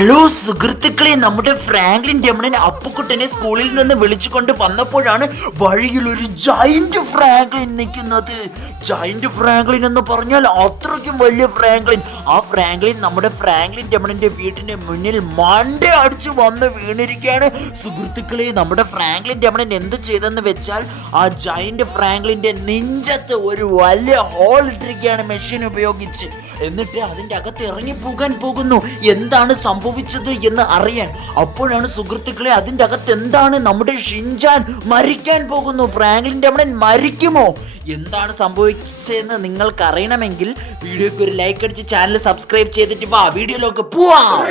Hello സുഹൃത്തുക്കളെ നമ്മുടെ Franklin Ramanan അപ്പുക്കുട്ടനെ സ്കൂളിൽ നിന്ന് വിളിച്ചുകൊണ്ട് വന്നപ്പോഴാണ് വഴിയിൽ ഒരു ജൈന്റ് ഫ്രാങ്ക്ലിൻ നിൽക്കുന്നത്. ജൈന്റ് ഫ്രാങ്ക്ലിൻ എന്ന് പറഞ്ഞാൽ അത്രയ്ക്കും വലിയ ഫ്രാങ്ക്ലിൻ. ആ ഫ്രാങ്ക്ലിൻ നമ്മുടെ ഫ്രാങ്ക്ലിൻ രമണന്റെ വീട്ടിന്റെ മുന്നിൽ മണ്ട അടിച്ച് വന്ന് വീണിരിക്കുകയാണ്. സുഹൃത്തുക്കളെ നമ്മുടെ ഫ്രാങ്ക്ലിൻ രമണൻ എന്ത് ചെയ്തെന്ന് വെച്ചാൽ ആ ജൈന്റ് ഫ്രാങ്ക്ലിന്റെ നെഞ്ചത്ത് ഒരു വലിയ ഹോൾ ഇട്ടിരിക്കുകയാണ് മെഷീൻ ഉപയോഗിച്ച്. എന്നിട്ട് അതിന്റെ അകത്ത് ഇറങ്ങി പോകാൻ പോകുന്നു. എന്താണ് സംഭവിച്ചത് എന്ന് അറിയാൻ. അപ്പോഴാണ് സുഹൃത്തുക്കളെ അതിന്റെ അകത്ത് എന്താണ് നമ്മുടെ ഷിൻജാൻ മരിക്കാൻ പോകുന്നു? ഫ്രാങ്ക്ലിന്റെ അമ്മൻ മരിക്കുമോ? എന്താണ് സംഭവിച്ചതെന്ന് നിങ്ങൾക്ക് അറിയണമെങ്കിൽ വീഡിയോക്ക് ഒരു ലൈക്ക് അടിച്ച് ചാനൽ സബ്സ്ക്രൈബ് ചെയ്തിട്ട് വാ. വീഡിയോയിലേക്ക് പോവാം.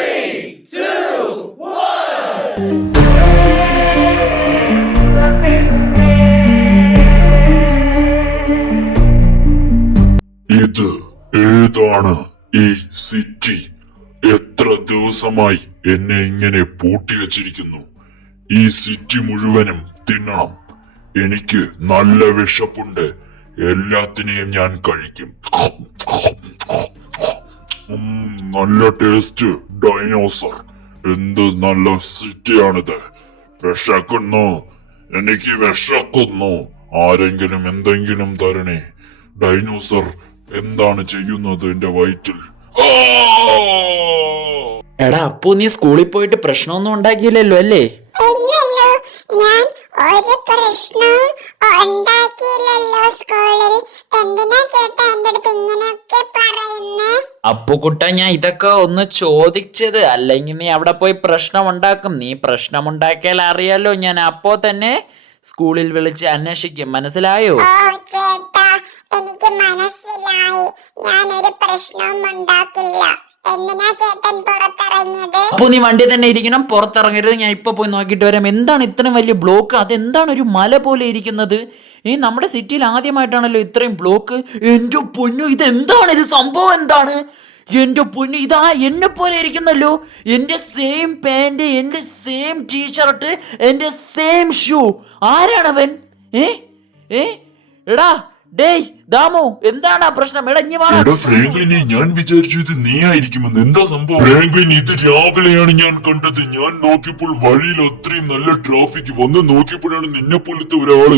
ഇത് ഏതാണ് ഈ സിറ്റി? എത്ര ദിവസമായി എന്നെ ഇങ്ങനെ പൂട്ടി വച്ചിരിക്കുന്നു ഈ സിറ്റി മുഴുവനും തിന്നണം. എനിക്ക് നല്ല വിശപ്പുണ്ട്. എല്ലാത്തിനെയും ഞാൻ കഴിക്കും. നല്ല ടേസ്റ്റ് ഡൈനോസർ. എന്ത് നല്ല സിറ്റിയാണിത്. വിശക്കുന്നു. എനിക്ക് വിശക്കുന്നു. ആരെങ്കിലും എന്തെങ്കിലും തരണേ. ഡൈനോസർ എന്താണ് ചെയ്യുന്നത് എന്റെ വയറ്റിൽ? എടാ അപ്പു നീ സ്കൂളിൽ പോയിട്ട് പ്രശ്നമൊന്നും ഉണ്ടാക്കിയില്ലല്ലോ അല്ലേ? ഇല്ലല്ലോ. ഞാൻ ഒരു പ്രശ്നവും ഉണ്ടാക്കിയില്ലല്ലോ സ്കൂളിൽ. എന്തിനാ ചേട്ടാ എന്റെ അടുത്ത് ഇങ്ങനെയൊക്കെ പറയുന്നേ? അപ്പുകുട്ട ഞാൻ ഇതൊക്കെ ഒന്ന് ചോദിച്ചത്. അല്ലെങ്കിൽ നീ അവിടെ പോയി പ്രശ്നം ഉണ്ടാക്കും. നീ പ്രശ്നം ഉണ്ടാക്കിയാൽ അറിയാലോ ഞാൻ അപ്പോ തന്നെ സ്കൂളിൽ വിളിച്ച് അന്വേഷിക്കും. മനസ്സിലായോ? ഓ ചേട്ടാ. എനിക്ക് മനസ്സിലായി. ഞാൻ ഒരു പ്രശ്നവും ഉണ്ടാക്കില്ല. എന്തിനാ ചേട്ടൻ പുറത്തിറങ്ങിയത്? അപ്പൊ നീ വണ്ടി തന്നെ ഇരിക്കണം പുറത്തിറങ്ങരുത്. ഞാൻ ഇപ്പൊ പോയി നോക്കിയിട്ട് വരാം. എന്താണ് ഇത്രയും വലിയ ബ്ലോക്ക്? അതെന്താണ് ഒരു മല പോലെ ഇരിക്കുന്നത്? ഈ നമ്മുടെ സിറ്റിയിൽ ആദ്യമായിട്ടാണല്ലോ ഇത്രയും ബ്ലോക്ക്. എന്റെ പൊന്നു ഇത് എന്താണ് ഇത് സംഭവം എന്താണ്? എന്റെ പൊന്നു ഇതാ എന്നെ പോലെ ഇരിക്കുന്നല്ലോ. എന്റെ സെയിം പാന്റ് എന്റെ സെയിം ടീഷർട്ട് എന്റെ സെയിം ഷൂ ആരാണവൻ? ഏ? ഏ? എടാ ഡേയ് ദാമു എന്താണ് ആ പ്രശ്നം? എടാ ഇഞ്ഞി. എടാ ഫ്രാങ്ക്ലിനെ ഞാൻ വിചാരിച്ചു ഇത് നീ ആയിരിക്കുമെന്ന്. എന്താ സംഭവം? ഫ്രാങ്ക്ലിൻ ഇത് രാവിലെയാണ് ഞാൻ കണ്ടത്. ഞാൻ നോക്കിയപ്പോൾ വഴിയിൽ അത്രയും നല്ല ട്രാഫിക് വന്ന് നോക്കിയപ്പോഴാണ് നിന്നെ പോലത്തെ ഒരാൾ.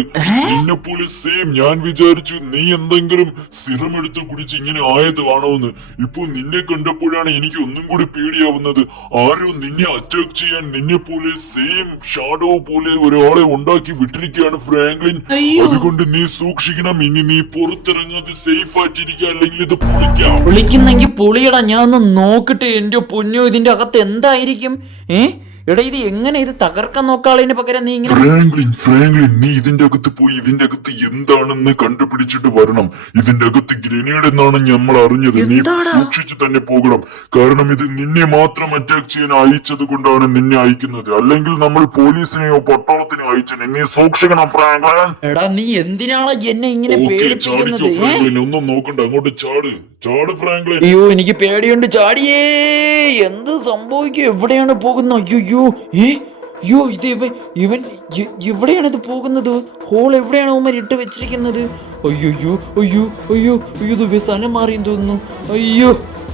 നിന്നെ പോലെ സെയിം ഞാൻ വിചാരിച്ചു നീ എന്തെങ്കിലും സിറം എടുത്ത് കുടിച്ച് ഇങ്ങനെ ആയതാണോന്ന്. ഇപ്പൊ നിന്നെ കണ്ടപ്പോഴാണ് എനിക്ക് ഒന്നും കൂടി പേടിയാവുന്നത്. ആരോ നിന്നെ അറ്റാക്ക് ചെയ്യാൻ നിന്നെ പോലെ സെയിം ഷാഡോ പോലെ ഒരാളെ ഉണ്ടാക്കി വിട്ടിരിക്കുകയാണ് ഫ്രാങ്ക്ലിൻ. അതുകൊണ്ട് നീ സൂക്ഷിക്കണം. ഇനി നീ പുറത്തിറങ്ങാതെ സേഫ് ആയിട്ടിരിക്കുക അല്ലെങ്കിൽ ഇത് പൊളിക്കാം. വിളിക്കുന്നെങ്കിൽ പൊളിയടാ ഞാൻ ഒന്ന് നോക്കട്ടെ എന്റെ പൊന്നു ഇതിന്റെ അകത്ത് എന്തായിരിക്കും? ഏ? എടാ ഇത് എങ്ങനെ ഇത് തകർക്കാൻ നോക്കാളതിന് പകരം? നീ ഇങ്ങനെ ഫ്രാങ്ക്ലിൻ ഫ്രാങ്ക്ലിൻ നീ ഇതിന്റെ അകത്ത് പോയി ഇതിന്റെ അകത്ത് എന്താണെന്ന് കണ്ടുപിടിച്ചിട്ട് വരണം. ഇതിന്റെ അകത്ത് ഗ്രനേഡ് എന്നാണ് നമ്മൾ അറിഞ്ഞത്. നീ സൂക്ഷിച്ചു തന്നെ പോകണം. കാരണം ഇത് നിന്നെ മാത്രം അറ്റാക്ക് ചെയ്യാൻ അയച്ചത് കൊണ്ടാണ് നിന്നെ അയക്കുന്നത്. അല്ലെങ്കിൽ നമ്മൾ പോലീസിനെയോ പട്ടാളത്തിനെയോ അയച്ചനെ നീ സൂക്ഷിക്കണം ഫ്രാങ്ക്ലിൻ എടാ നീ എന്തിനാണ് എന്നെ ഇങ്ങനെ പേടിപ്പിക്കുന്നത്? ഫ്രാങ്ക്ലിൻ ഒന്നും നോക്കണ്ട. അങ്ങോട്ട് ചാട്. ചാട് ഫ്രാങ്ക്ലിൻ അയ്യോ എനിക്ക് പേടിയുണ്ട്. ചാടിയേ എന്ത് സംഭവിക്കും? എവിടെയാണ് പോകുന്നത്? അയ്യോ ഏ? അയ്യോ ഇത് ഇവൻ ഇവൻ എവിടെയാണ് ഇത് പോകുന്നത്? ഹോൾ എവിടെയാണ് അവന്മാർ ഇട്ട് വെച്ചിരിക്കുന്നത്? അയ്യോ അയ്യോ അയ്യോ അയ്യോ ഇത് വ്യസനം മാറിയെന്ന് തോന്നുന്നു. അയ്യോ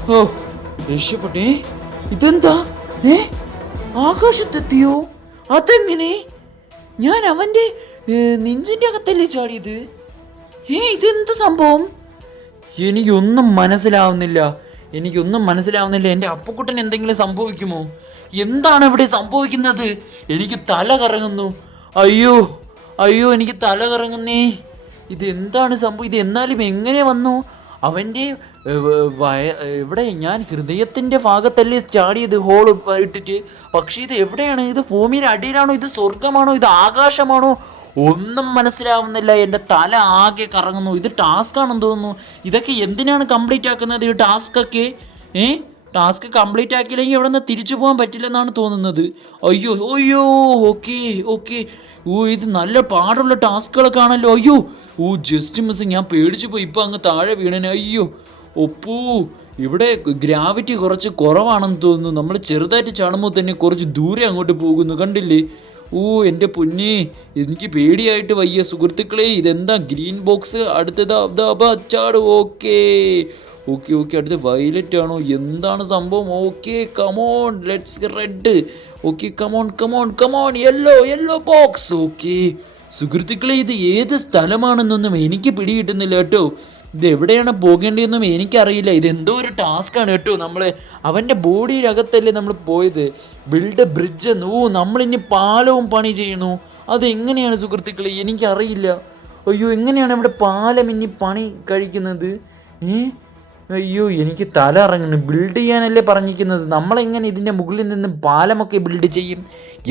ഓ രക്ഷപ്പെട്ടേ. ഇതെന്താ? ഏ? ആകാശത്തെത്തിയോ? അതെങ്ങനെ? ഞാൻ അവന്റെ നെഞ്ചിന്റെ അകത്തല്ലേ ചാടിയത്? ഏ ഇതെന്ത് സംഭവം? എനിക്കൊന്നും മനസ്സിലാവുന്നില്ല. എനിക്കൊന്നും മനസ്സിലാവുന്നില്ല. എന്റെ അപ്പക്കുട്ടൻ എന്തെങ്കിലും സംഭവിക്കുമോ? എന്താണ് ഇവിടെ സംഭവിക്കുന്നത്? എനിക്ക് തല കറങ്ങുന്നു. അയ്യോ അയ്യോ എനിക്ക് തല കറങ്ങുന്നേ. ഇത് എന്താണ് സംഭവം ഇത് എന്നാലും എങ്ങനെ വന്നു? അവന്റെ വയ ഇവിടെ ഞാൻ ഹൃദയത്തിന്റെ ഭാഗത്തല്ലേ ചാടിയത് ഹോൾ ഇട്ടിട്ട്. പക്ഷേ ഇത് എവിടെയാണ്? ഇത് ഭൂമിയുടെ അടിയിലാണോ? ഇത് സ്വർഗമാണോ ഇത് ആകാശമാണോ? ഒന്നും മനസ്സിലാവുന്നില്ല. എന്റെ തല ആകെ കറങ്ങുന്നു. ഇത് ടാസ്ക് ആണെന്ന് തോന്നുന്നു. ഇതൊക്കെ എന്തിനാണ് കംപ്ലീറ്റ് ആക്കുന്നത് ഈ ടാസ്ക് ഒക്കെ? ഏ? ടാസ്ക് കംപ്ലീറ്റ് ആക്കിയില്ലെങ്കിൽ ഇവിടെ നിന്ന് തിരിച്ചു പോകാൻ പറ്റില്ലെന്നാണ് തോന്നുന്നത്. അയ്യോ അയ്യോ ഓക്കെ ഓക്കെ. ഓ ഇത് നല്ല പാടുള്ള ടാസ്കുകളൊക്കെ ആണല്ലോ അയ്യോ ഓ ജസ്റ്റ് മിസ് ഞാൻ പേടിച്ചു പോയി. ഇപ്പം അങ്ങ് താഴെ വീണനെ. അയ്യോ ഒപ്പൂ. ഇവിടെ ഗ്രാവിറ്റി കുറച്ച് കുറവാണെന്ന് തോന്നുന്നു. നമ്മൾ ചെറുതായിട്ട് ചാടുമ്പോൾ തന്നെ കുറച്ച് ദൂരെ അങ്ങോട്ട് പോകുന്നു. കണ്ടില്ലേ? ഓ എന്റെ പൊന്നി. എനിക്ക് പേടിയായിട്ട് വയ്യ. സുഹൃത്തുക്കളെ ഇതെന്താ? ഗ്രീൻ ബോക്സ് അടുത്തതാ ചാട്. ഓക്കേ. ഓക്കെ ഓക്കെ അടുത്ത് വയലറ്റ് ആണോ? എന്താണ് സംഭവം? Okay come on let's red okay come on come on come on yellow yellow box okay സുഹൃത്തുക്കളെ ഇത് ഏത് സ്ഥലമാണെന്നൊന്നും എനിക്ക് പിടികിട്ടുന്നില്ല കേട്ടോ. ഇത് എവിടെയാണ് പോകേണ്ടതെന്നും എനിക്കറിയില്ല. ഇതെന്തോ ഒരു ടാസ്ക്കാണ് കേട്ടോ. നമ്മൾ അവന്റെ ബോഡിയിലകത്തല്ലേ നമ്മൾ പോയത്. ബിൽഡ് ബ്രിഡ്ജ് എന്ന്. ഓ നമ്മളിനി പാലവും പണി ചെയ്യുന്നു. അതെങ്ങനെയാണ് സുഹൃത്തുക്കളെ? എനിക്കറിയില്ല. അയ്യോ എങ്ങനെയാണ് ഇവിടെ പാലം ഇനി പണി കഴിക്കുന്നത്? ഏ? അയ്യോ എനിക്ക് തല ഇറങ്ങുന്നു. ബിൽഡ് ചെയ്യാനല്ലേ പറഞ്ഞിരിക്കുന്നത്? നമ്മളെങ്ങനെ ഇതിന്റെ മുകളിൽ നിന്ന് പാലമൊക്കെ ബിൽഡ് ചെയ്യും?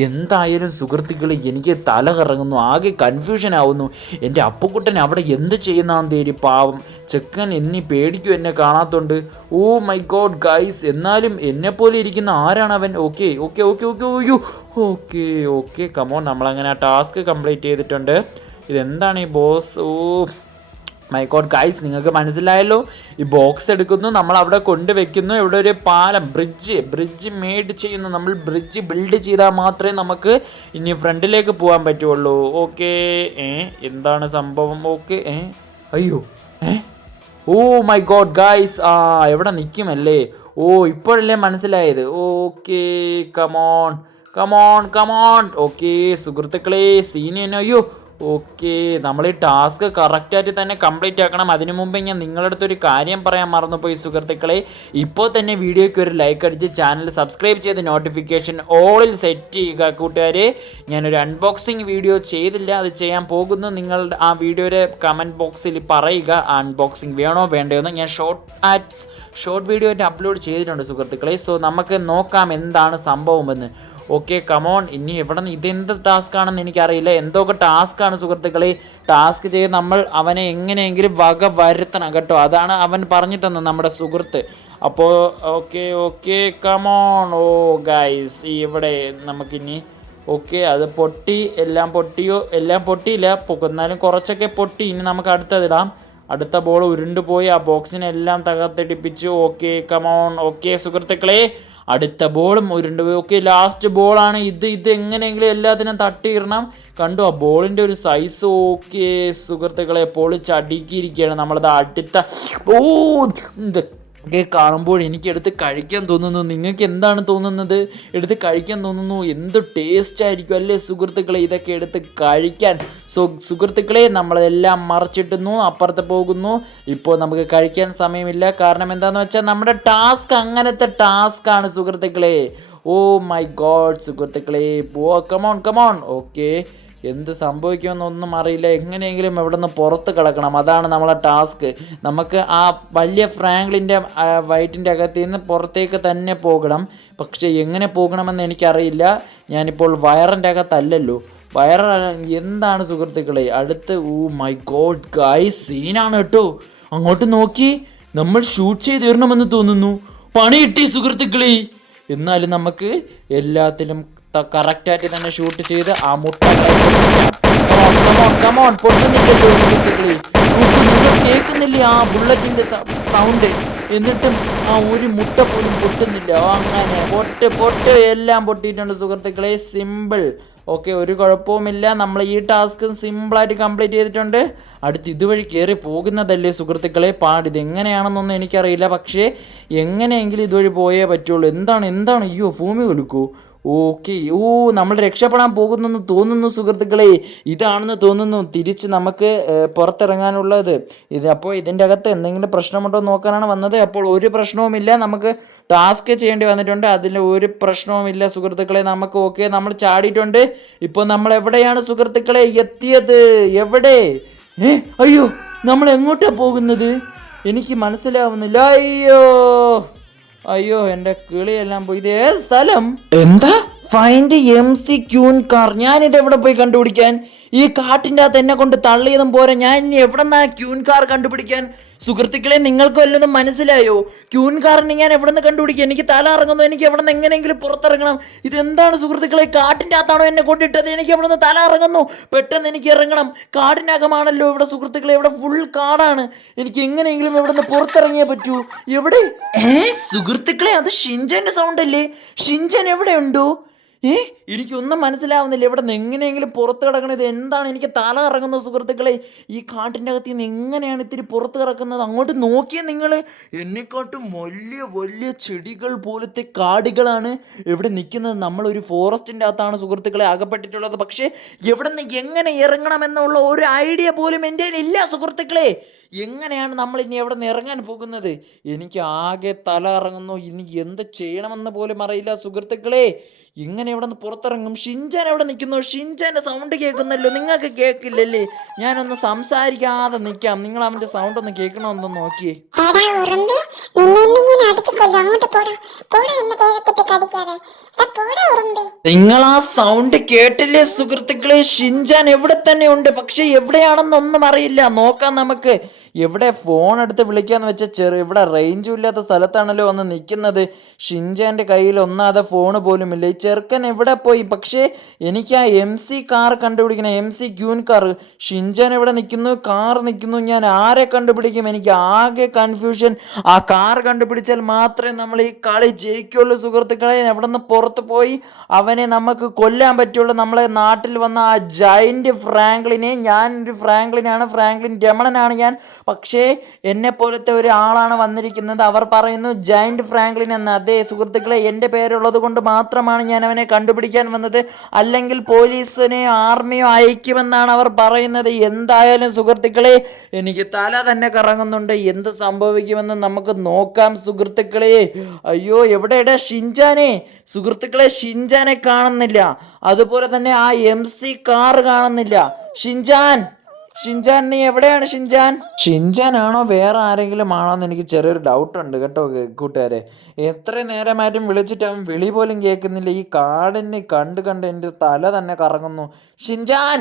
എന്തായാലും സുഹൃത്തുക്കളെ എനിക്ക് തല കറങ്ങുന്നു ആകെ കൺഫ്യൂഷൻ ആവുന്നു. എന്റെ അപ്പുക്കുട്ടൻ അവിടെ എന്ത് ചെയ്യുന്നതാന്ന് തേരി പാവം. ചെക്കൻ എന്നെ പേടിക്കും എന്നെ കാണാത്തോണ്ട്. ഓ മൈ ഗോഡ് ഗൈസ് എന്നാലും എന്നെപ്പോലെ ഇരിക്കുന്ന ആരാണ് അവൻ? ഓക്കെ ഓക്കെ ഓക്കെ ഓക്കെ ഓയ്യോ ഓക്കെ ഓക്കെ കമോൺ നമ്മളങ്ങനെ ആ ടാസ്ക് കംപ്ലീറ്റ് ചെയ്തിട്ടുണ്ട്. ഇതെന്താണ് ഈ boss oh my god guys നിങ്ങൾക്ക് മനസ്സിലായല്ലോ? ഈ ബോക്സ് എടുക്കുന്നു നമ്മൾ അവിടെ കൊണ്ടുവെക്കുന്നു. ഇവിടെ ഒരു പാലം ബ്രിഡ്ജ് ബ്രിഡ്ജ് മേഡ് ചെയ്യുന്നു. നമ്മൾ ബ്രിഡ്ജ് ബിൽഡ് ചെയ്താൽ മാത്രമേ നമുക്ക് ഇനി ഫ്രണ്ടിലേക്ക് പോകാൻ പറ്റുള്ളൂ. ഓക്കെ ഏ? എന്താണ് സംഭവം? ഓക്കെ ഏ? അയ്യോ ഏ? ഓ മൈ ഗോഡ് ഗൈസ് ആ എവിടെ നിൽക്കുമല്ലേ? ഓ ഇപ്പോഴല്ലേ മനസ്സിലായത്. Okay come on come on come on okay സുഹൃത്തുക്കളെ സീനിയനോ അയ്യോ ഓക്കെ നമ്മൾ ഈ ടാസ്ക് കറക്റ്റായിട്ട് തന്നെ കംപ്ലീറ്റ് ആക്കണം. അതിനു മുമ്പ് ഞാൻ നിങ്ങളുടെ അടുത്തൊരു കാര്യം പറയാൻ മറന്നുപോയി സുഹൃത്തുക്കളെ. ഇപ്പോൾ തന്നെ വീഡിയോയ്ക്ക് ഒരു ലൈക്ക് അടിച്ച് ചാനൽ സബ്സ്ക്രൈബ് ചെയ്ത് നോട്ടിഫിക്കേഷൻ ഓളിൽ സെറ്റ് ചെയ്യുക കൂട്ടുകാരെ. ഞാനൊരു അൺബോക്സിങ് വീഡിയോ ചെയ്തില്ല അത് ചെയ്യാൻ പോകുന്നു. നിങ്ങളുടെ ആ വീഡിയോയുടെ കമന്റ് ബോക്സിൽ പറയുക അൺബോക്സിങ് വേണോ വേണ്ടയോ എന്ന് ഞാൻ ഷോർട്ട് ആറ്റ്സ് ഷോർട്ട് വീഡിയോ അപ്ലോഡ് ചെയ്തിട്ടുണ്ട് സുഹൃത്തുക്കളെ. സോ നമുക്ക് നോക്കാം എന്താണ് സംഭവമെന്ന്. ഓക്കെ കമോൺ ഇനി എവിടെ നിന്ന് ഇതെന്ത് ടാസ്ക് ആണെന്ന് എനിക്കറിയില്ല. എന്തൊക്കെ ടാസ്ക് ആണ് സുഹൃത്തുക്കളെ? ടാസ്ക് ചെയ്ത് നമ്മൾ അവനെ എങ്ങനെയെങ്കിലും വക വരുത്തണം കേട്ടോ. അതാണ് അവൻ പറഞ്ഞു തന്നത് നമ്മുടെ സുഹൃത്ത്. അപ്പോൾ okay okay come on oh guys ഇവിടെ നമുക്കിനി ഓക്കെ അത് പൊട്ടി എല്ലാം പൊട്ടിയോ? എല്ലാം പൊട്ടിയില്ല. എന്നാലും കുറച്ചൊക്കെ പൊട്ടി. ഇനി നമുക്ക് അടുത്തതിടാം അടുത്ത ബോൾ ഉരുണ്ടുപോയി ആ ബോക്സിനെല്ലാം തകർത്തിടിപ്പിച്ചു. ഓക്കെ കമോൺ ഓക്കെ സുഹൃത്തുക്കളെ അടുത്ത ബോളും ഉരുണ്ട്. ഓക്കെ ലാസ്റ്റ് ബോളാണ്. ഇത് ഇത് എങ്ങനെയെങ്കിലും എല്ലാത്തിനും തട്ടിയിടണം. കണ്ടു ആ ബോളിന്റെ ഒരു സൈസ് ഓക്കെ സുഹൃത്തുക്കളെ പൊളിച്ചടുക്കിയിരിക്കുകയാണ്. നമ്മളത് അടുത്ത ഓ ഒക്കെ കാണുമ്പോൾ എനിക്ക് എടുത്ത് കഴിക്കാൻ തോന്നുന്നു. നിങ്ങൾക്ക് എന്താണ് തോന്നുന്നത്? എടുത്ത് കഴിക്കാൻ തോന്നുന്നു. എന്ത് ടേസ്റ്റ് ആയിരിക്കും? അല്ലേ സുഹൃത്തുക്കളെ ഇതൊക്കെ എടുത്ത് കഴിക്കാൻ? സോ സുഹൃത്തുക്കളെ നമ്മളെല്ലാം മറച്ചിട്ടുന്നു അപ്പുറത്ത് പോകുന്നു. ഇപ്പോൾ നമുക്ക് കഴിക്കാൻ സമയമില്ല. കാരണം എന്താണെന്ന് വെച്ചാൽ നമ്മുടെ ടാസ്ക് അങ്ങനത്തെ ടാസ്ക് ആണ് സുഹൃത്തുക്കളെ. ഓ മൈ ഗോഡ് സുഹൃത്തുക്കളെ. പോ കമോൺ കമോൺ ഓക്കെ എന്ത് സംഭവിക്കുമെന്നൊന്നും അറിയില്ല. എങ്ങനെയെങ്കിലും എവിടെ നിന്ന് പുറത്ത് കിടക്കണം. അതാണ് നമ്മളെ ടാസ്ക്. നമുക്ക് ആ വലിയ ഫ്രാങ്ക്ലിന്റെ വയറ്റിന്റെ അകത്ത് നിന്ന് പുറത്തേക്ക് തന്നെ പോകണം. പക്ഷേ എങ്ങനെ പോകണമെന്ന് എനിക്കറിയില്ല. ഞാനിപ്പോൾ വയറിന്റെ അകത്തല്ലല്ലോ. വയറ എന്താണ് സുഹൃത്തുക്കളെ? അടുത്ത് ഓ മൈ ഗോഡ് ഗായ് സീനാണ് കേട്ടോ. അങ്ങോട്ട് നോക്കി. നമ്മൾ ഷൂട്ട് ചെയ്ത് തോന്നുന്നു. പണി കിട്ടി സുഹൃത്തുക്കളെ. എന്നാലും നമുക്ക് എല്ലാത്തിലും കറക്റ്റായിട്ട് തന്നെ ഷൂട്ട് ചെയ്ത് ആ മുട്ട കമോൺ പൊട്ടുന്നില്ലല്ലോ ആ ബുള്ളറ്റിന്റെ സൗണ്ട് എന്നിട്ടും ആ ഒരു മുട്ട പോലും പൊട്ടുന്നില്ല. അങ്ങനെ. പൊട്ട് പൊട്ട് എല്ലാം പൊട്ടിയിട്ടുണ്ട് സുഹൃത്തുക്കളെ. സിമ്പിൾ ഓക്കെ ഒരു കുഴപ്പവുമില്ല. നമ്മൾ ഈ ടാസ്ക് സിമ്പിളായിട്ട് കംപ്ലീറ്റ് ചെയ്തിട്ടുണ്ട്. അടുത്ത് ഇതുവഴി കയറി പോകുന്നതല്ലേ സുഹൃത്തുക്കളെ? പാട്. ഇത് എങ്ങനെയാണെന്നൊന്നും എനിക്കറിയില്ല. പക്ഷേ എങ്ങനെയെങ്കിലും ഇതുവഴി പോയേ പറ്റുള്ളൂ. എന്താണ് എന്താണ്? അയ്യോ ഭൂമി കൊലുക്കൂ ഓക്കെ. ഓ നമ്മൾ രക്ഷപ്പെടാൻ പോകുന്നെന്ന് തോന്നുന്നു സുഹൃത്തുക്കളെ. ഇതാണെന്ന് തോന്നുന്നു. തിരിച്ച് നമുക്ക് പുറത്തിറങ്ങാനുള്ളത്. ഇത് അപ്പോൾ ഇതിന്റെ അകത്ത് എന്തെങ്കിലും പ്രശ്നമുണ്ടോ നോക്കാനാണ് വന്നത്. അപ്പോൾ ഒരു പ്രശ്നവുമില്ല. നമുക്ക് ടാസ്ക് ചെയ്യേണ്ടി വന്നിട്ടുണ്ട്. അതിൽ ഒരു പ്രശ്നവുമില്ല സുഹൃത്തുക്കളെ. നമുക്ക് ഓക്കെ. നമ്മൾ ചാടിയിട്ടുണ്ട്. ഇപ്പോൾ നമ്മൾ എവിടെയാണ് സുഹൃത്തുക്കളെ എത്തിയത്? എവിടെ? ഏ അയ്യോ. നമ്മൾ എങ്ങോട്ടാണ് പോകുന്നത്? എനിക്ക് മനസ്സിലാവുന്നില്ല. അയ്യോ. അയ്യോ എന്റെ കിളിയെല്ലാം പോയി. ഇത് സ്ഥലം. എന്താ? Find M C Queen car. ഞാൻ ഇത് എവിടെ പോയി കണ്ടുപിടിക്കാൻ? ഈ കാട്ടിന്റെ അകത്ത് എന്നെ കൊണ്ട് തള്ളിയതും പോരെ. ഞാൻ ഇനി എവിടെ നിന്നാ ക്യൂൻ കാർ കണ്ടുപിടിക്കാൻ? സുഹൃത്തുക്കളെ നിങ്ങൾക്ക് വല്ലതും മനസ്സിലായോ? ക്യൂൻ കാറിന് ഞാൻ എവിടെ നിന്ന് കണ്ടുപിടിക്കും? എനിക്ക് തല ഇറങ്ങുന്നു. എനിക്ക് എവിടെ നിന്ന് എങ്ങനെയെങ്കിലും പുറത്തിറങ്ങണം. ഇതെന്താണ് സുഹൃത്തുക്കളെ? കാട്ടിന്റെ അകത്താണോ എന്നെ കൊണ്ടിട്ടത്? എനിക്ക് എവിടെ നിന്ന് തല ഇറങ്ങുന്നു? പെട്ടെന്ന് എനിക്ക് ഇറങ്ങണം. കാടിനകമാണല്ലോ ഇവിടെ സുഹൃത്തുക്കളെ. ഇവിടെ ഫുൾ കാടാണ്. എനിക്ക് എങ്ങനെയെങ്കിലും ഇവിടെ നിന്ന് പുറത്തിറങ്ങിയേ പറ്റൂ. എവിടെ? ഏ സുഹൃത്തുക്കളെ അത് ഷിൻജന്റെ സൗണ്ട് അല്ലേ? ഷിൻജൻ എവിടെ ഉണ്ടോ ഏ? എനിക്കൊന്നും മനസ്സിലാവുന്നില്ല. ഇവിടെ നിന്ന് എങ്ങനെയെങ്കിലും പുറത്ത് കിടക്കണത് എന്താണ്? എനിക്ക് തല ഇറങ്ങുന്നത് സുഹൃത്തുക്കളെ. ഈ കാട്ടിന്റെ അകത്ത് നിന്ന് എങ്ങനെയാണ് ഇത്തിരി പുറത്ത് കിടക്കുന്നത്? അങ്ങോട്ട് നോക്കിയേ നിങ്ങൾ എന്നെക്കാട്ടും വലിയ വലിയ ചെടികൾ പോലത്തെ കാടുകളാണ് ഇവിടെ നിൽക്കുന്നത്. നമ്മളൊരു ഫോറസ്റ്റിന്റെ അകത്താണ് സുഹൃത്തുക്കളെ അകപ്പെട്ടിട്ടുള്ളത്. പക്ഷേ എവിടെ നിന്ന് എങ്ങനെ ഇറങ്ങണമെന്നുള്ള ഒരു ഐഡിയ പോലും എന്റെ ഇല്ല സുഹൃത്തുക്കളെ. എങ്ങനെയാണ് നമ്മൾ ഇനി എവിടെ നിന്ന് ഇറങ്ങാൻ പോകുന്നത്? എനിക്ക് ആകെ തല ഇറങ്ങുന്നു ഇനി എന്ത് ചെയ്യണമെന്ന് പോലും അറിയില്ല സുഹൃത്തുക്കളെ. ഇങ്ങനെ എവിടെ നിന്ന് പുറത്തിറങ്ങും? ഷിൻചാൻ എവിടെ നിൽക്കുന്നു? ഷിൻചാന്റെ സൗണ്ട് കേൾക്കുന്നല്ലോ. നിങ്ങൾക്ക് കേൾക്കില്ലല്ലേ? ഞാനൊന്ന് സംസാരിക്കാതെ നിൽക്കാം. നിങ്ങൾ അവന്റെ സൗണ്ട് ഒന്ന് കേൾക്കണമെന്ന് നോക്കിയേ. നിങ്ങൾ ആ സൗണ്ട് കേട്ടില്ലേ സുഹൃത്തുക്കളെ? ഷിൻചാൻ എവിടെ തന്നെ ഉണ്ട്? പക്ഷെ എവിടെയാണെന്നൊന്നും അറിയില്ല. നോക്കാം നമുക്ക്. എവിടെ ഫോൺ എടുത്ത് വിളിക്കാന്ന് വെച്ചാൽ ചെറു ഇവിടെ റേഞ്ചും ഇല്ലാത്ത സ്ഥലത്താണല്ലോ വന്ന് നിൽക്കുന്നത് ഷിൻജാന്റെ കയ്യിൽ ഒന്നാതെ ഫോണ് ഇല്ല ഈ ചെറുക്കൻ എവിടെ പോയി? പക്ഷേ എനിക്ക് ആ എം സി കാർ കണ്ടുപിടിക്കണം. M C Queen car Shinchan എവിടെ നിൽക്കുന്നു? കാർ നിൽക്കുന്നു. ഞാൻ ആരെ കണ്ടുപിടിക്കും? എനിക്ക് ആകെ കൺഫ്യൂഷൻ ആ കാർ കണ്ടുപിടിച്ചാൽ മാത്രമേ നമ്മൾ ഈ കളി ജയിക്കുള്ളൂ സുഹൃത്തുക്കളെ. എവിടെ നിന്ന് പുറത്ത് പോയി? അവനെ നമുക്ക് കൊല്ലാൻ പറ്റുള്ളൂ. നമ്മളെ നാട്ടിൽ വന്ന ആ ജൈന്റ് ഫ്രാങ്ക്ലിനെ ഞാൻ ഒരു ഫ്രാങ്ക്ലിനാണ് ഫ്രാങ്ക്ലിൻ രമണനാണ് ഞാൻ. പക്ഷേ എന്നെ പോലത്തെ ഒരാളാണ് വന്നിരിക്കുന്നത്. അവർ പറയുന്നു ജയന്റ് ഫ്രാങ്ക്ലിൻ എന്ന്. അതേ സുഹൃത്തുക്കളെ എന്റെ പേരുള്ളത് കൊണ്ട് മാത്രമാണ് ഞാൻ അവനെ കണ്ടുപിടിക്കാൻ വന്നത്. അല്ലെങ്കിൽ പോലീസിനെയോ ആർമിയോ അയക്കുമെന്നാണ് അവർ പറയുന്നത്. എന്തായാലും സുഹൃത്തുക്കളെ എനിക്ക് തല തന്നെ കറങ്ങുന്നുണ്ട്. എന്ത് സംഭവിക്കുമെന്ന് നമുക്ക് നോക്കാം സുഹൃത്തുക്കളെ. അയ്യോ എവിടെയുടെ ഷിൻജാനെ? സുഹൃത്തുക്കളെ ഷിൻജാനെ കാണുന്നില്ല. അതുപോലെ തന്നെ ആ എം സി കാർ കാണുന്നില്ല. ഷിൻജാൻ! ഷിൻജാൻ നീ എവിടെയാണ് ഷിൻജാൻ? ഷിൻജാൻ ആണോ വേറെ ആരെങ്കിലും ആണോ എന്ന് എനിക്ക് ചെറിയൊരു ഡൗട്ട് ഉണ്ട് കേട്ടോ കൂട്ടുകാരെ. എത്ര നേരമായിട്ടും വിളിച്ചിട്ട് അവൻ വിളി പോലും കേൾക്കുന്നില്ല. ഈ കാടിനെ കണ്ട് കണ്ട് എന്റെ തല തന്നെ കറങ്ങുന്നു. ഷിൻജാൻ!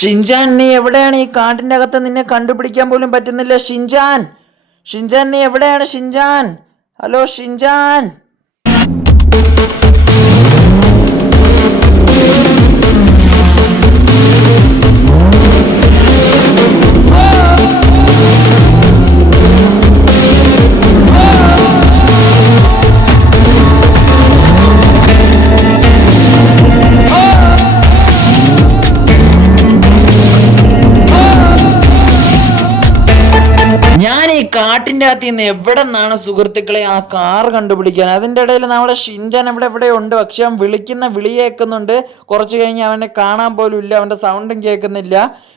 ഷിൻജാൻ നീ എവിടെയാണ് ഈ കാട്ടിന്റെ അകത്ത് നിന്നെ കണ്ടുപിടിക്കാൻ പോലും പറ്റുന്നില്ല? ഷിൻജാൻ! ഷിൻജാൻ നീ എവിടെയാണ് ഷിൻജാൻ? ഹലോ ഷിൻജാൻ! ഞാൻ ഈ കാട്ടിന്റെ അകത്ത് നിന്ന് എവിടെ നിന്നാണ് സുഹൃത്തുക്കളെ ആ കാർ കണ്ടുപിടിക്കാൻ? അതിന്റെ ഇടയിൽ നമ്മുടെ ഷിൻജാൻ എവിടെ എവിടെ ഉണ്ട് പക്ഷെ അവൻ വിളിക്കുന്ന വിളി കേൾക്കുന്നുണ്ട്. കുറച്ച് കഴിഞ്ഞ് അവനെ കാണാൻ പോലും ഇല്ല. അവന്റെ സൗണ്ടും കേൾക്കുന്നില്ല.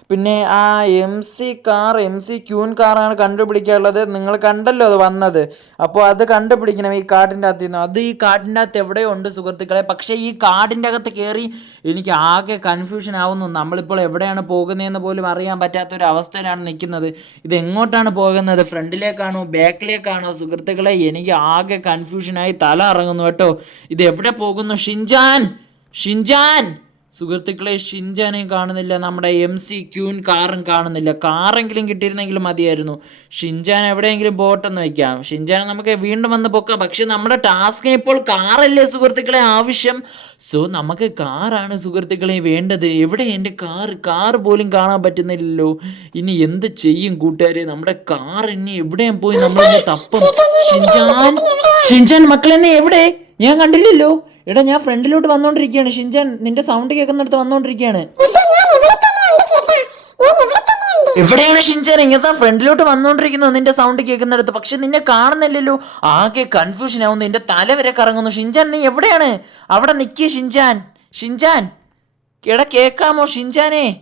പിന്നെ ആ M C car M C Queen കാറാണ് കണ്ടുപിടിക്കാനുള്ളത്. നിങ്ങൾ കണ്ടല്ലോ അത് വന്നത്. അപ്പോൾ അത് കണ്ടുപിടിക്കണം ഈ കാട്ടിന്റെ അകത്ത് നിന്ന്. അത് ഈ കാട്ടിന്റെ അകത്ത് എവിടെയോ ഉണ്ട് സുഹൃത്തുക്കളെ? പക്ഷേ ഈ കാടിന്റെ അകത്ത് കയറി എനിക്ക് ആകെ കൺഫ്യൂഷൻ ആവുന്നു. നമ്മളിപ്പോൾ എവിടെയാണ് പോകുന്നതെന്ന് പോലും അറിയാൻ പറ്റാത്ത ഒരു അവസ്ഥയിലാണ് നിൽക്കുന്നത്. ഇത് എങ്ങോട്ടാണ് പോകുന്നത്? ഫ്രണ്ടിലേക്കാണോ? ബാക്കിലേക്കാണോ? സുഹൃത്തുക്കളെ എനിക്ക് ആകെ കൺഫ്യൂഷനായി തല ഇറങ്ങുന്നു കേട്ടോ. ഇത് എവിടെ പോകുന്നു? ഷിൻജാൻ! ഷിൻജാൻ! സുഹൃത്തുക്കളെ ഷിൻജാനെയും കാണുന്നില്ല. നമ്മുടെ എം സി ക്യൂൻ കാറും കാണുന്നില്ല. കാറെങ്കിലും കിട്ടിയിരുന്നെങ്കിലും മതിയായിരുന്നു. ഷിൻജാൻ എവിടെയെങ്കിലും പോട്ടെന്ന് വെക്കാം ഷിൻജാനെ നമുക്ക് വീണ്ടും വന്ന് പൊക്കാം. പക്ഷെ നമ്മുടെ ടാസ്കിന് ഇപ്പോൾ കാറല്ലേ സുഹൃത്തുക്കളെ ആവശ്യം? സോ നമുക്ക് കാറാണ് സുഹൃത്തുക്കളെ വേണ്ടത്. എവിടെ എന്റെ കാർ കാർ പോലും കാണാൻ പറ്റുന്നില്ലല്ലോ. ഇനി എന്ത് ചെയ്യും കൂട്ടുകാരെ? നമ്മുടെ കാർ ഇനി എവിടെയും പോയി നമ്മളൊന്ന് തപ്പും. ഷിൻജാൻ ഷിൻജാൻ മക്കളെന്നെ എവിടെ? ഞാൻ കണ്ടില്ലല്ലോ. എടാ ഞാൻ ഫ്രണ്ടിലോട്ട് വന്നോണ്ടിരിക്കുകയാണ്. ഷിൻജാൻ നിന്റെ സൗണ്ട് കേൾക്കുന്നിടത്ത് വന്നോണ്ടിരിക്കുകയാണ്. എവിടെയാണ് ഷിൻചാൻ? ഇങ്ങനത്തെ ഫ്രണ്ടിലോട്ട് വന്നോണ്ടിരിക്കുന്നത് നിന്റെ സൗണ്ട് കേൾക്കുന്നിടത്ത്. പക്ഷെ നിന്നെ കാണുന്നില്ലല്ലോ. ആകെ കൺഫ്യൂഷൻ ആവുന്നു നിന്റെ തല വരെ കറങ്ങുന്നു. ഷിൻചാൻ നീ എവിടെയാണ്? അവിടെ നിൽക്കിയ ഷിൻചാൻ. ഷിൻചാൻ എടാ കേൾക്കാമോ ഷിൻചാനെ?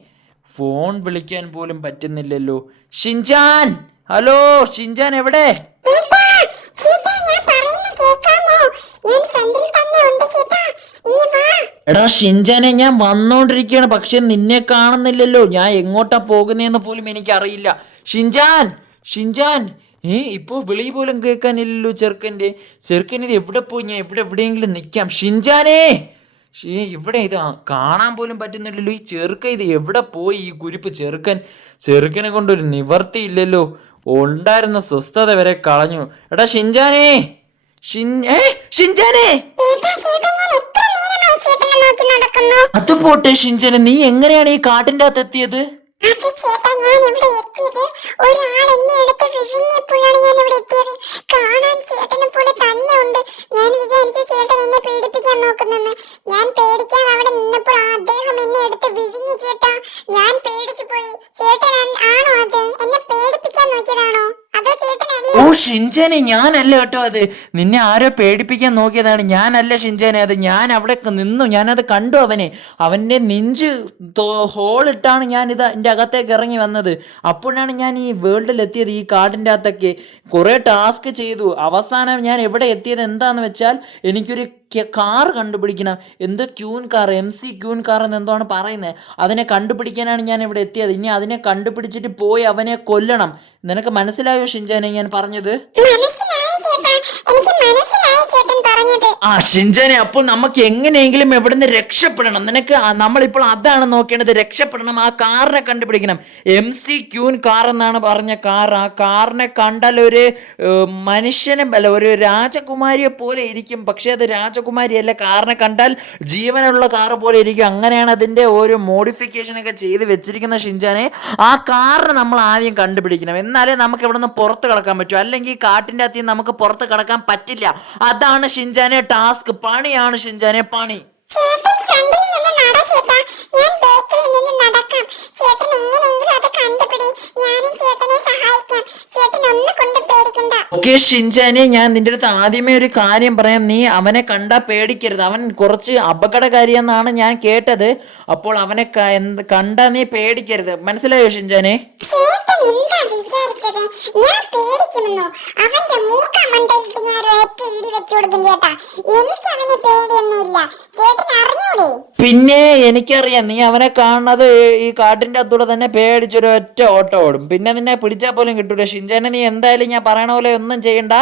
ഫോൺ വിളിക്കാൻ പോലും പറ്റുന്നില്ലല്ലോ. ഷിൻചാൻ ഹലോ ഷിൻചാൻ എവിടെ? എടാ ഷിഞ്ചനെ ഞാൻ വന്നോണ്ടിരിക്കുകയാണ് പക്ഷെ നിന്നെ കാണുന്നില്ലല്ലോ. ഞാൻ എങ്ങോട്ടാ പോകുന്നതെന്ന് പോലും എനിക്കറിയില്ല. ഷിൻജാൻ ഷിൻജാൻ. ഏ ഇപ്പോൾ വിളി പോലും കേൾക്കാനില്ലല്ലോ ചെറുക്കന്റെ. ചെറുക്കൻ ഇത് എവിടെ പോയി? ഞാൻ എവിടെ എവിടെയെങ്കിലും നിൽക്കാം ഷിഞ്ചാനേ ഷീ ഇവിടെ ഇത് കാണാൻ പോലും പറ്റുന്നില്ലല്ലോ. ഈ ചെറുക്കൻ ഇത് എവിടെ പോയി? ഈ കുരിപ്പ് ചെറുക്കൻ ചെറുക്കനെ കൊണ്ടൊരു നിവർത്തിയില്ലല്ലോ. ഉണ്ടായിരുന്ന സ്വസ്ഥത വരെ കളഞ്ഞു. എടാ ഷിഞ്ചാനേ ഷിൻ ഏ ഷിൻചാനേ നോക്കി നടക്കുന്നു. അത് പോട്ടെ ഷിഞ്ചന. നീ എങ്ങനെയാണ് ഈ കാട്ടിന്റെ അകത്ത് എത്തിയത്? അത് ചേട്ടാ ഞാൻ ഇവിടെ എത്തിയത് ഒരാൾ എന്നെ എടുത്ത് ഞാൻ ഇവിടെ എത്തിയത്. കാണാൻ ചേട്ടനെ പോലെ തന്നെ ഉണ്ട്. ഞാൻ വിചാരിച്ചു ചേട്ടൻ എന്നെ പേടിപ്പിക്കാൻ നോക്കുന്നെന്ന്. ഞാൻ അവിടെ നിന്നപ്പോൾ അദ്ദേഹം എന്നെ എടുത്ത് വിഴിഞ്ഞു ചേട്ടാ. ഞാൻ പേടിച്ചു പോയി. ചേട്ടൻ ആണോ അത്? എന്നെ പേടിപ്പിക്കാൻ നോക്കിയതാണോ? അതോ ചേട്ടനല്ല ഓ ഷിൻചാനെ ഞാനല്ല കേട്ടോ അത്. നിന്നെ ആരോ പേടിപ്പിക്കാൻ നോക്കിയതാണ്. ഞാനല്ല ഷിൻചാനെ അത് ഞാൻ അവിടെ നിന്നു. ഞാനത് കണ്ടു അവനെ. അവന്റെ നെഞ്ച് ഹോളിട്ടാണ് ഞാൻ ഇത് എന്റെ അകത്തേക്ക് ഇറങ്ങി വന്നത്. അപ്പോഴാണ് ഞാൻ ഈ വേൾഡിൽ എത്തിയത് ഈ കാടിന്റെ അകത്തൊക്കെ. കുറേ ടാസ്ക് ചെയ്തു. അവസാനം ഞാൻ എവിടെ എത്തിയത് എന്താന്ന് വെച്ചാൽ എനിക്കൊരു കാർ കണ്ടുപിടിക്കണം. എന്തോ Queen car M C Queen car എന്ന് എന്താണ് പറയുന്നത് അതിനെ കണ്ടുപിടിക്കാനാണ് ഞാൻ ഇവിടെ എത്തിയത്. ഇനി അതിനെ കണ്ടുപിടിച്ചിട്ട് പോയി അവനെ കൊല്ലണം. നിനക്ക് മനസ്സിലായോ ഷിൻജാനെ ഞാൻ പറഞ്ഞത്? ആ ഷിൻജാനെ അപ്പോൾ നമുക്ക് എങ്ങനെയെങ്കിലും എവിടുന്ന് രക്ഷപ്പെടണം. നിനക്ക് നമ്മളിപ്പോൾ അതാണ് നോക്കേണ്ടത്. രക്ഷപ്പെടണം. ആ കാറിനെ കണ്ടുപിടിക്കണം. എം സി ക്യൂൻ കാർ എന്നാണ് പറഞ്ഞ കാർ. ആ കാറിനെ കണ്ടാൽ ഒരു മനുഷ്യനെ അല്ല ഒരു രാജകുമാരിയെ പോലെ ഇരിക്കും. പക്ഷേ അത് രാജകുമാരിയല്ല. കാറിനെ കണ്ടാൽ ജീവനുള്ള കാർ പോലെ ഇരിക്കും. അങ്ങനെയാണ് അതിന്റെ ഓരോ മോഡിഫിക്കേഷൻ ഒക്കെ ചെയ്ത് വെച്ചിരിക്കുന്ന ഷിൻജാനെ ആ കാറിനെ നമ്മൾ ആദ്യം കണ്ടുപിടിക്കണം. എന്നാലേ നമുക്ക് ഇവിടെ നിന്ന് പുറത്ത് കിടക്കാൻ പറ്റൂ. അല്ലെങ്കിൽ കാട്ടിന്റെ അകത്ത് നമുക്ക് പുറത്ത് കിടക്കാൻ പറ്റില്ല. അതാണ് ഷിൻജാനെ ടാസ്ക്. പണിയാണ് ഷിൻജാനെ പണി. ചേട്ടൻ ഫ്രണ്ടിൽ നിന്ന് നട ചേട്ടാ. ഞാൻ ബാക്കിൽ നിന്ന് നടക്കാം. ചേട്ടൻ എങ്ങനെയെങ്കിലും അത് കണ്ടുപിടി. ഞാനും ചേട്ടനെ സഹായിക്കാം. ചേട്ടൻ ഒന്ന് കൊണ്ട് പേടിക്കണ്ട. ഓക്കെ ഷിൻജാനെ ഞാൻ നിന്റെ അടുത്ത് ആദ്യമേ ഒരു കാര്യം പറയാം. നീ അവനെ കണ്ടാ പേടിക്കരുത്. അവൻ കുറച്ച് അപകടകാരിയെന്നാണ് ഞാൻ കേട്ടത്. അപ്പോൾ അവനെ ക- എന്ത് കണ്ടാ നീ പേടിക്കരുത്. മനസ്സിലായോ ഷിൻജാനെ ചേട്ടൻ എന്താ വിചാരിച്ചത്? ഞാൻ പേടിക്കുമെന്നോ? അവന്റെ മൂക്ക മണ്ടയിലിട്ട് ഞാൻ ഒരു ഒറ്റ ഇടി വെച്ചു കൊടുക്കും ചേട്ടാ. എനിക്ക് അവനെ പേടിയൊന്നുമില്ല. പിന്നെ എനിക്കറിയാം നീ അവനെ കാണുന്നത് ഈ കാട്ടിന്റെ അത്തൂടെ തന്നെ പേടിച്ചൊരു ഒറ്റ ഓട്ടം ഓടും. പിന്നെ നിന്നെ പിടിച്ചാൽ പോലും കിട്ടൂല. ഷിൻജാനെ നീ എന്തായാലും ഞാൻ പറയണ പോലെ ഒന്നും ചെയ്യണ്ട.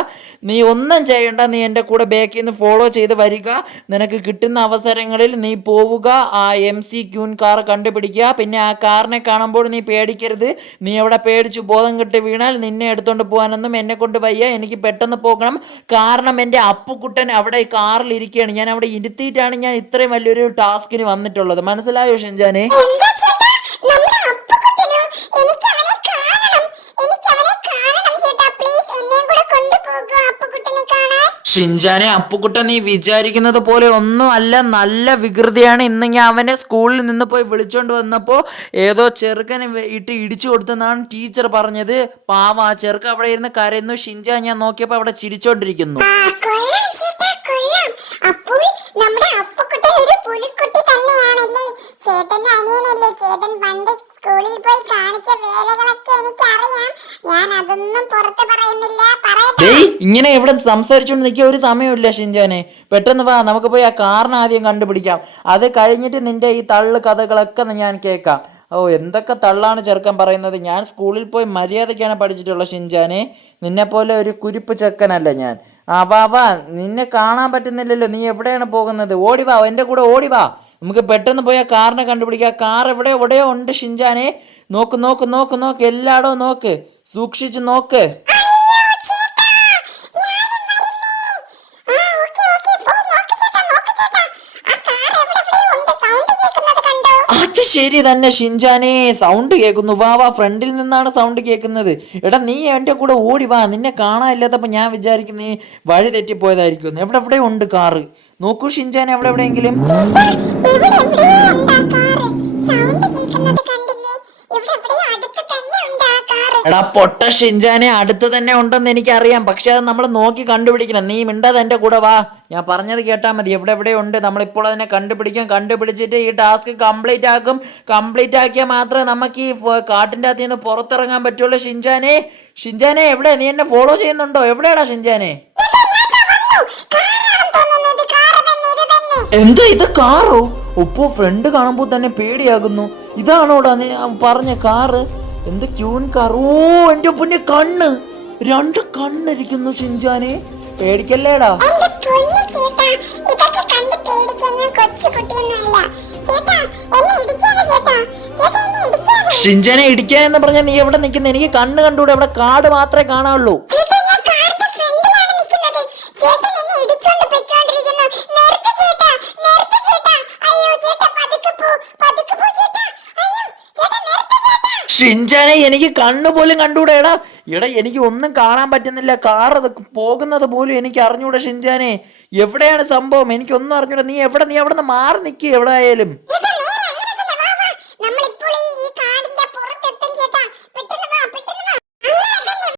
നീ ഒന്നും ചെയ്യണ്ട. നീ എന്റെ കൂടെ ബാക്കിൽ നിന്ന് ഫോളോ ചെയ്ത് വരിക. നിനക്ക് കിട്ടുന്ന അവസരങ്ങളിൽ നീ പോവുക. ആ എം സി ക്യൂൻ കാർ കണ്ടുപിടിക്കുക. പിന്നെ ആ കാറിനെ കാണുമ്പോൾ നീ പേടിക്കരുത്. നീ അവിടെ പേടിച്ചു ബോധം കിട്ടി വീണാൽ നിന്നെ എടുത്തോണ്ട് പോകാനൊന്നും എന്നെ കൊണ്ട് വയ്യ. എനിക്ക് പെട്ടെന്ന് പോകണം. കാരണം എന്റെ അപ്പുക്കുട്ടൻ അവിടെ കാറിൽ ഇരിക്കുകയാണ് ഞാൻ അവിടെ ഇരുത്തിയിട്ടാണ് ഞാൻ ഇത്രയും വലിയൊരു ടാസ്കിന് വന്നിട്ടുള്ളത്. മനസ്സിലായോ ഷിൻജാനെ? എന്താ ചേട്ടാ? എനിക്ക് അവനെ കാണണം. എനിക്ക് അവനെ കാണണം ചേട്ടാ. പ്ലീസ് എന്നെയും കൂടെ കൊണ്ടുപോകൂ അപ്പുകുട്ടനെ കാണാൻ. ഷിൻജാനെ അപ്പുക്കുട്ടൻ നീ വിചാരിക്കുന്നത് പോലെ ഒന്നും അല്ല. നല്ല വികൃതിയാണ്. ഇന്ന് ഞാൻ അവനെ സ്കൂളിൽ നിന്ന് പോയി വിളിച്ചോണ്ട് വന്നപ്പോൾ ഏതോ ചെറുക്കനെ ഇട്ട് ഇടിച്ചു കൊടുത്തെന്നാണ് ടീച്ചർ പറഞ്ഞത്. പാവ ആ ചെറുക്കൻ അവിടെ ഇരുന്ന് കരയുന്നു. ഷിൻജാൻ ഞാൻ നോക്കിയപ്പോൾ അവിടെ ചിരിച്ചോണ്ടിരിക്കുന്നു ആ കൊള്ളാം ചേട്ടാ കൊള്ളാം അപ്പോൾ നമ്മുടെ അപ്പുക്കുട്ടൻ ഒരു പുലിക്കുട്ടി തന്നെയാണല്ലേ ചേട്ടന്റെ അനിയനല്ലേ ചേട്ടൻ പണ്ട് സ്കൂളിൽ പോയി കാണിച്ച വേലകളൊക്കെ എനിക്കറിയാം. ഞാൻ അതൊന്നും പുറത്ത് പറയുന്നില്ല. ഇങ്ങനെ എവിടെ സംസാരിച്ചുകൊണ്ട് നിൽക്കുക ഒരു സമയമില്ല ഷിൻജാനെ. പെട്ടെന്ന് വാ നമുക്ക് പോയി ആ കാറിന് ആദ്യം കണ്ടുപിടിക്കാം. അത് കഴിഞ്ഞിട്ട് നിന്റെ ഈ തള്ളു കഥകളൊക്കെ ഞാൻ കേൾക്കാം. ഓ എന്തൊക്കെ തള്ളാണ് ചെറുക്കൻ പറയുന്നത്? ഞാൻ സ്കൂളിൽ പോയി മര്യാദയ്ക്കാണ് പഠിച്ചിട്ടുള്ള ഷിൻജാനെ. നിന്നെപ്പോലെ ഒരു കുരിപ്പ് ചെക്കനല്ല ഞാൻ. ആ വാ വാ നിന്നെ കാണാൻ പറ്റുന്നില്ലല്ലോ. നീ എവിടെയാണ് പോകുന്നത്? ഓടി വാ എന്റെ കൂടെ ഓടി വാ. നമുക്ക് പെട്ടെന്ന് പോയി ആ കാറിനെ കണ്ടുപിടിക്കാം. കാർ എവിടെ എവിടെയോ ഉണ്ട് ഷിൻജാനെ. നോക്ക് നോക്ക് നോക്ക് നോക്ക്. എല്ലായിടവും നോക്ക്. സൂക്ഷിച്ച് നോക്ക്. ശരി തന്നെ ഷിൻജാനെ. സൗണ്ട് കേൾക്കുന്നു. വാ വാ ഫ്രണ്ടിൽ നിന്നാണ് സൗണ്ട് കേൾക്കുന്നത്. എടാ നീ എന്റെ കൂടെ ഓടി വാ. നിന്നെ കാണാനില്ലാത്തപ്പോൾ ഞാൻ വിചാരിക്കുന്നേ വഴി തെറ്റിപ്പോയതായിരിക്കും എവിടെ എവിടെ ഉണ്ട് കാറ്? നോക്കൂ ഷിൻചാൻ എവിടെ എവിടെയെങ്കിലും? ചേട്ടാ ഇവിടെ എവിടെയോ കാറ്. സൗണ്ട് കേൾക്കുന്നത് കണ്ടില്ലേ? ഇവിടെ എവിടെയോ അടുത്ത് തന്നെ ഉണ്ട് കാറ്. എടാ പൊട്ട ഷിൻജാനെ അടുത്ത് തന്നെ ഉണ്ടെന്ന് എനിക്കറിയാം. പക്ഷെ അത് നമ്മൾ നോക്കി കണ്ടുപിടിക്കണം. നീ മിണ്ടാതെ എന്റെ കൂടെ വാ. ഞാൻ പറഞ്ഞത് കേട്ടാൽ മതി. എവിടെ എവിടെ ഉണ്ട്? നമ്മളിപ്പോൾ അതിനെ കണ്ടുപിടിക്കും. കണ്ടുപിടിച്ചിട്ട് ഈ ടാസ്ക് കംപ്ലീറ്റ് ആക്കും. കംപ്ലീറ്റ് ആക്കിയാൽ മാത്രമേ നമുക്ക് ഈ കാട്ടിന്റെ അകത്ത് നിന്ന് പുറത്തിറങ്ങാൻ പറ്റുള്ളൂ. ഷിൻജാനെ ഷിൻജാനെ എവിടെ? നീ എന്നെ ഫോളോ ചെയ്യുന്നുണ്ടോ? എവിടെയാടാ ഷിൻജാനെ എന്താ ഇത് കാറോ? ഉപ്പോ ഫ്രണ്ട് കാണുമ്പോൾ തന്നെ പേടിയാകുന്നു. ഇതാണോടാ നീ പറഞ്ഞ കാറ്? എന്ത് ക്യൂൻ കാർ ഓ എന്റെ ഒപ്പന്റെ കണ്ണ്. രണ്ട് കണ്ണിരിക്കുന്നു ഷിൻജാനെ. പേടിക്കല്ലേടാ? ഷിൻജാനെ ഇടിക്കാൻ എന്ന് പറഞ്ഞാൽ നീ എവിടെ നിൽക്കുന്ന? എനിക്ക് കണ്ണ് കണ്ടുകൂടെ? അവിടെ കാട് മാത്രമേ കാണാനുള്ളൂ ചേട്ടാ ഞാൻ കാറിന്റെ ഫ്രണ്ടിലാണ് നിൽക്കുന്നത് ചേട്ടൻ എന്നെ ഇടിച്ചോണ്ട് പൊയ്ക്കൊണ്ടിരിക്കുന്നു നിർത്ത് ചേട്ടാ നിർത്ത് ചേട്ടാ അയ്യോ ചേട്ടാ പതുക്കെ പോ പതുക്കെ ഷിൻജാനെ എനിക്ക് കണ്ണ് പോലും കണ്ടുകൂടെടാ. എടാ എനിക്ക് ഒന്നും കാണാൻ പറ്റുന്നില്ല. കാർ പോകുന്നത് പോലും എനിക്ക് അറിഞ്ഞൂടെ ഷിൻജാനെ എവിടെയാണ് സംഭവം? എനിക്കൊന്നും അറിഞ്ഞൂടെ. നീ എവിടെ നീ അവിടെ നിന്ന് മാറി നിൽക്കുക എവിടെ ആയാലും